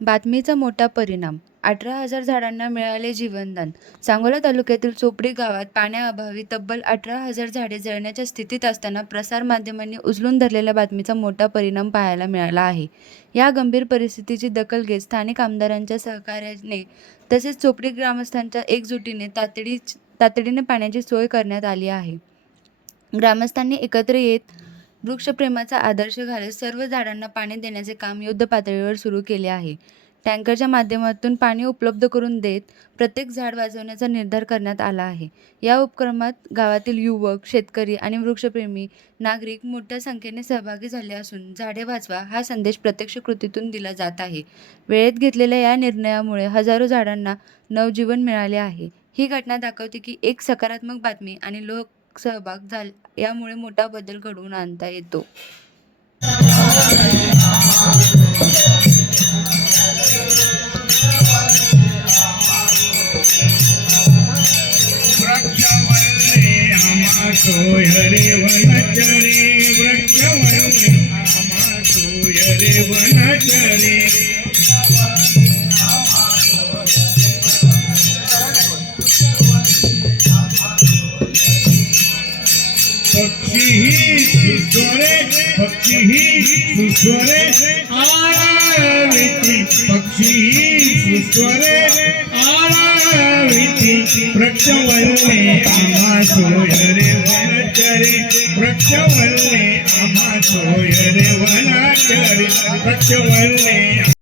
बातमीचा मोठा परिणाम. 18,000 झाडांना मिळाले जीवनदान. सांगोला तालुक्यातील चोपडी गावात पाण्याअभावी तब्बल 18,000 झाडे जळण्याच्या स्थितीत असताना प्रसारमाध्यमांनी उचलून धरलेल्या बातमीचा मोठा परिणाम पाहायला मिळाला आहे. या गंभीर परिस्थितीची दखल घेत स्थानिक आमदारांच्या सहकार्याने तसेच चोपडी ग्रामस्थांच्या एकजुटीने तातडीने पाण्याची सोय करण्यात आली आहे. ग्रामस्थांनी एकत्र येत वृक्षप्रेमाचा आदर्श घालत सर्व झाडांना पाणी देण्याचे काम युद्धपातळीवर सुरू केले आहे. टँकरच्या माध्यमातून पाणी उपलब्ध करून देत प्रत्येक झाड वाचवण्याचा निर्धार करण्यात आला आहे. या उपक्रमात गावातील युवक, शेतकरी आणि वृक्षप्रेमी नागरिक मोठ्या संख्येने सहभागी झाले असून झाडे वाचवा हा संदेश प्रत्यक्ष कृतीतून दिला जात आहे. वेळेत घेतलेल्या या निर्णयामुळे हजारो झाडांना नवजीवन मिळाले आहे. ही घटना दाखवते की एक सकारात्मक बातमी आणि लोकसहभाग यामुळे मोठा बदल घडवून आणता येतो. पक्षी सुस्वरे आळाविती वृक्षवल्ले आम्हा सोयरे वनचरे वृक्षवल्ले आम्हा सोयरे वनचरे वृक्षवल्ले